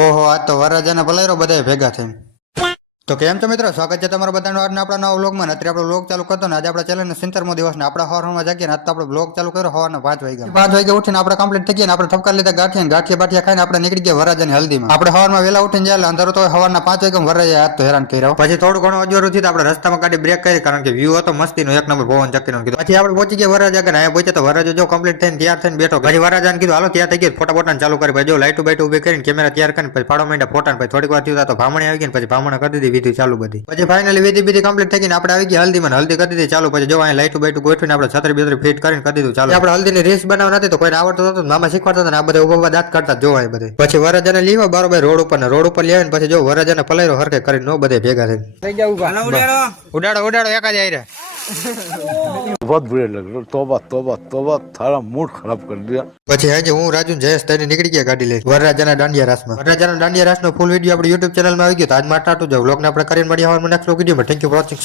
ઓહો આ તો વરરાજાના પલાયરો બધા ભેગા થઈને તો કેમ છો મિત્રો, સ્વાગત છે તમારા બધાનું આજના આપણા નવા વ્લોગમાં. અત્યારે આપણો વ્લોગ ચાલુ કરતો ને આજે આપણા ચેનલનો 70મો દિવસ ને આપણા સવારમાં જાગીએ ને આજ તો આપણે વ્લોગ ચાલુ કર્યો સવારના 5 વાગ્યા. 5 વાગે ઉઠીને આપણે કમ્પ્લીટ થઈ ગયા ને આપણે ઠપકા લીધા ગાંઠિયા બાઠિયા ખાઈને આપણે નીકળી ગયા વરરાજાની હલ્દીમાં. આપણે સવારમાં વહેલા ઉઠીને જાય અંધારું તો સવારના 5 વાગે વરરાજા આજ તો હેરાન કર્યા. પછી થોડું ઘણું અજવાળું થયું આપણે રસ્તામાં ગાડી બ્રેક કરી કારણ કે વ્યૂ હતો મસ્તીનો એક નંબર પવન ચક્કીનો કીધું. પછી આપણે પહોંચી ગયા વરરાજા આગળ. અહીંયા પહોંચ્યા તો વરરાજો જો કમ્પ્લીટ થઈને તૈયાર થઈને બેઠો. પછી વરરાજાને કીધું હાલો તૈયાર થઈ ગયા ફોટા બોટા ચાલુ કરી. ભાઈ જો લાઈટો બાઈટો ઉભી કરીને કેમેરા તૈયાર કરીને પછી ફાડો માંડ્યા ફોટા. પછી થોડીક વાર થયું તો ભામણી આવી ગઈ ને પછી ભામણા કરી દીધી વિધિ ચાલુ બધી. પછી ફાઇનલી વિધિ કમ્પ્લીટ થઈ ગઈ આપણે આવી ગયા હલ્દીમાં. હલ્દી કરી દીધી ચાલુ. પછી જો અહીંયા લાઈટો બાઈટો ગોઠવીને આપણે છત્રી બેતરી ફિટ કરીને કરી દીધું ચાલુ. આપણે હલ્દીની રેસ બનાવવા નથી તો કોઈને આવડતું નતું. મામા શીખવાડતા હતા ને આ બધા ઉભા દાંત કાઢતા જોવાય બધે. પછી વરરાજાને લીવા બારોબાર રોડ ઉપર ને રોડ ઉપર લેવીને પછી જો વરરાજાને પલાયરો હરકે કરીને નો બધે ભેગા થઈને ઉડાડો એક જ આયરા. बहुत बुरे लग रहे, तौबा तौबा तौबा, थारा मूड खराब कर दिया. પછી આજે હું રાજુ જયેશ તઈને નીકળી ગયા ગાડી લઈ વરરાજાના દાંડિયા રાસમાં. વરરાજાના દાંડિયા રાસનો ફૂલ વિડીયો આપણી YouTube ચેનલમાં આવી ગયો. તો આજ માટે આટલું જ વ્લોગને આપણે કરીને મળીએ હવે નેક્સ્ટ વિડીયોમાં. Thank you for watching.